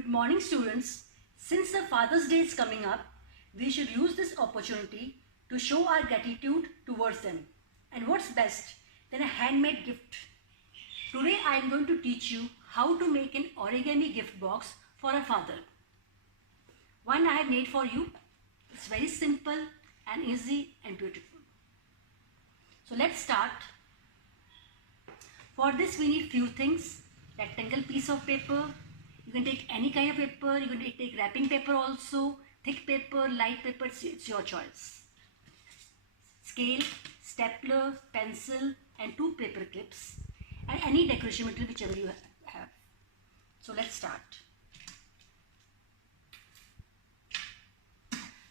Good morning, students. Since the Father's Day is coming up, we should use this opportunity to show our gratitude towards them. And what's best than a handmade gift? Today I am going to teach you how to make an origami gift box for a father. One I have made for you. It's very simple and easy and beautiful. So let's start. For this we need few things: rectangle piece of paper. You can take any kind of paper. You can take wrapping paper also, thick paper, light paper, it's your choice. Scale, stapler, pencil and 2 paper clips and any decoration material whichever you have. So let's start.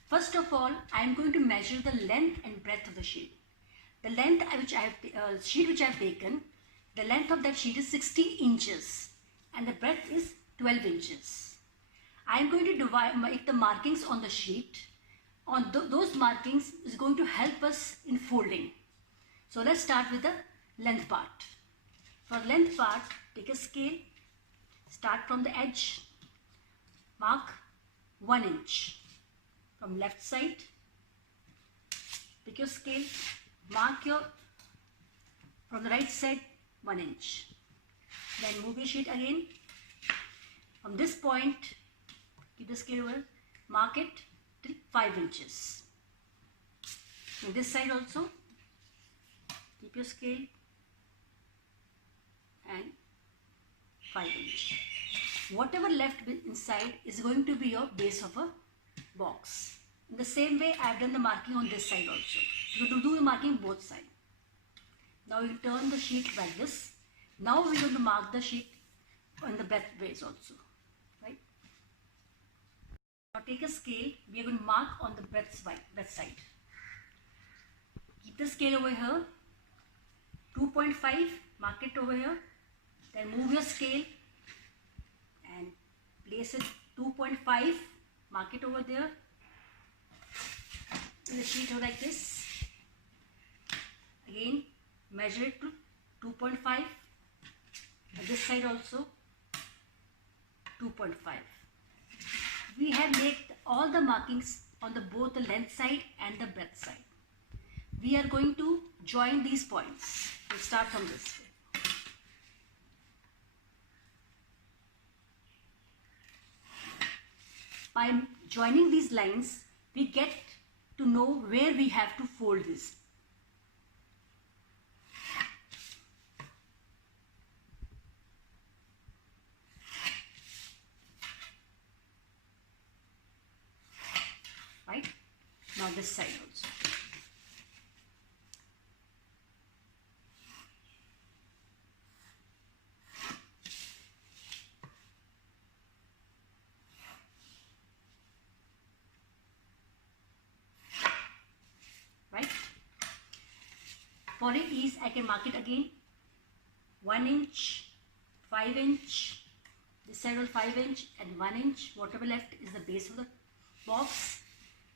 First of all, I am going to measure the length and breadth of the sheet. The length sheet which I have taken, the length of that sheet is 60 inches and the breadth is 12 inches. I am going to make the markings on the sheet. On those markings is going to help us in folding. So let's start with the length part. For length part, take a scale, start from the edge, mark 1 inch. From left side, take your scale, mark from the right side 1 inch. Then move your sheet again. From this point, keep the scale over, mark it till 5 inches. On this side also, keep your scale and 5 inch. Whatever left inside is going to be your base of a box. In the same way, I have done the marking on this side also. You do the marking both sides. Now you turn the sheet like this. Now we are going to mark the sheet on the breadth ways also. Right? Now take a scale. We are going to mark on the breadth side. Keep the scale over here. 2.5. Mark it over here. Then move your scale and place it 2.5. Mark it over there. The sheet like this. Again, measure it to 2.5. And this side also 2.5. We have made all the markings on both the length side and the breadth side. We are going to join these points. We'll start from this way. By joining these lines, we get to know where we have to fold this. Right? Now this side also. Right? For ease, I can mark it again. 1 inch, 5 inch, this side will 5 inch and 1 inch. Whatever left is the base of the box.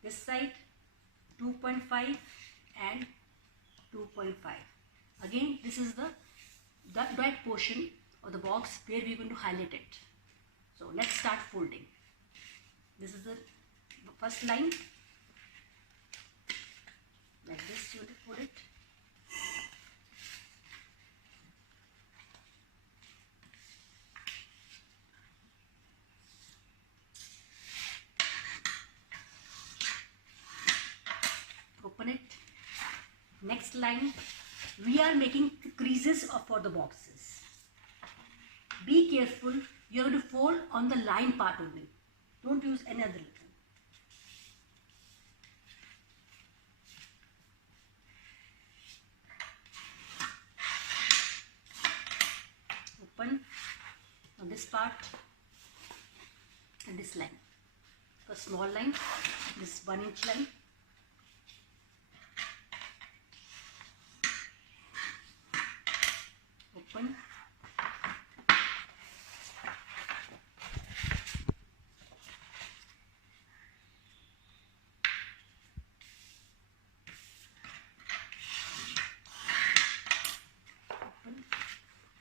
This side 2.5 and 2.5. Again, this is the right portion of the box where we are going to highlight it. So let's start folding. This is the first line. Like this you have to put it. Open it. Next line, we are making creases for the boxes. Be careful, you have to fold on the line part only. Don't use any other. Open on this part and this line. A small line, this 1 inch line. Open.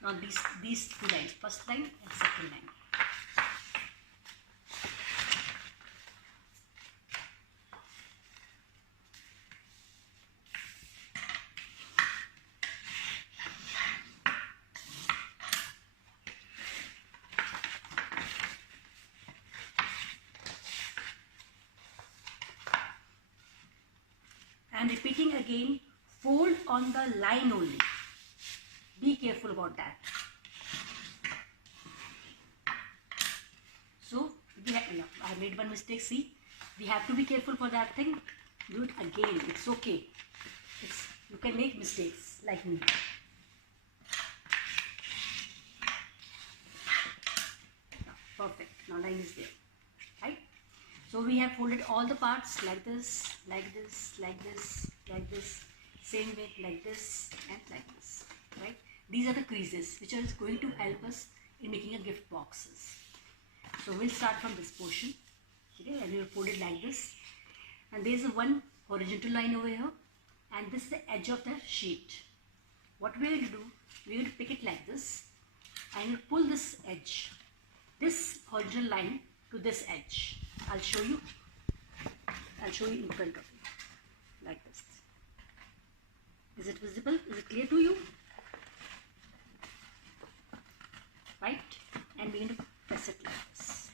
Now these two lines, first line and second line. I'm repeating again, fold on the line only. Be careful about that. So, I made one mistake, see. We have to be careful for that thing. Do it again, it's okay. You can make mistakes like me. Perfect, now line is there, right? So we have folded all the parts like this, like this, like this, like this, same way like this and like this, right? These are the creases which are going to help us in making a gift boxes. So we'll start from this portion, okay, and we'll fold it like this. And there is one horizontal line over here, and this is the edge of the sheet. What we're going to do, we're going to pick it like this, and we'll pull this edge, this horizontal line to this edge. I'll show you in front of you, like this. Is it visible? Is it clear to you? Right? And we're going to press it like this.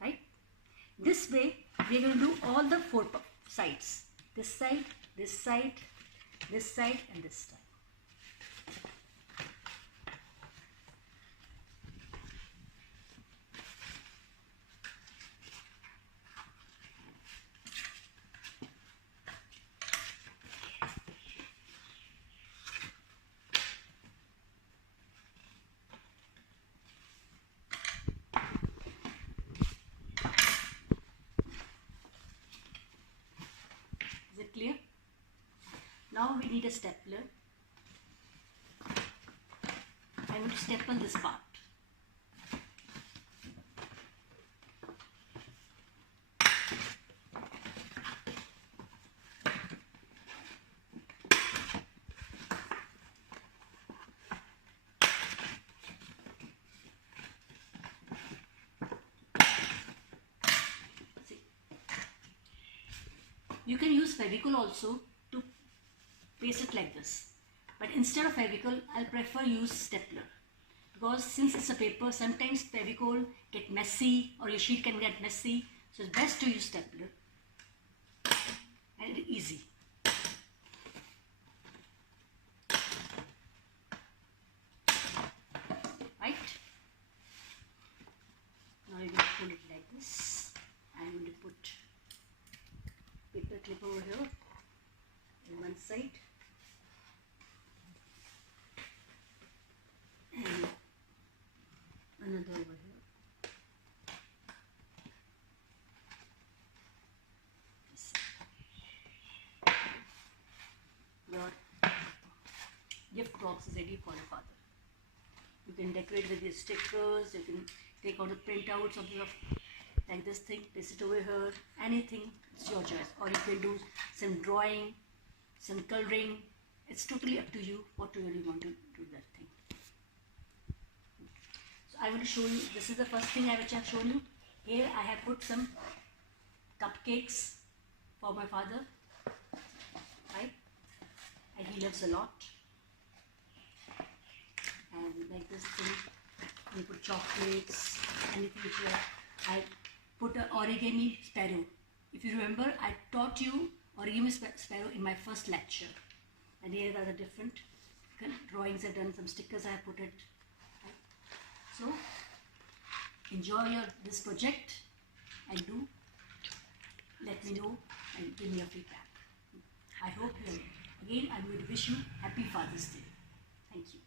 Right? This way, we're going to do all the four sides. This side, this side, this side, and this side. Is it clear? Now we need a stapler. I'm going to staple this part. See. You can use Fevicol also to paste it like this, but instead of Fevicol, I'll prefer use stapler, because since it's a paper, sometimes Fevicol get messy or your sheet can get messy, so it's best to use stapler, and it's easy. Right? Now you're going to pull it like this. I'm going to put paper clip over here on one side. And another over here. Your gift box is ready for your father. You can decorate with your stickers, you can take out the printouts of the like this thing, place it over here, anything, it's your choice. Or you can do some drawing, some coloring. It's totally up to you what you really want to do that thing. So I will show you, this is the first thing which I have shown you. Here I have put some cupcakes for my father, right? And he loves a lot. And like this thing, you put chocolates, anything which you have. I put an origami sparrow. If you remember, I taught you origami sparrow in my first lecture. And here are the different drawings I've done, some stickers I have put it. Right? So, enjoy this project and do let me know and give me your feedback. I hope you, again, I would wish you happy Father's Day. Thank you.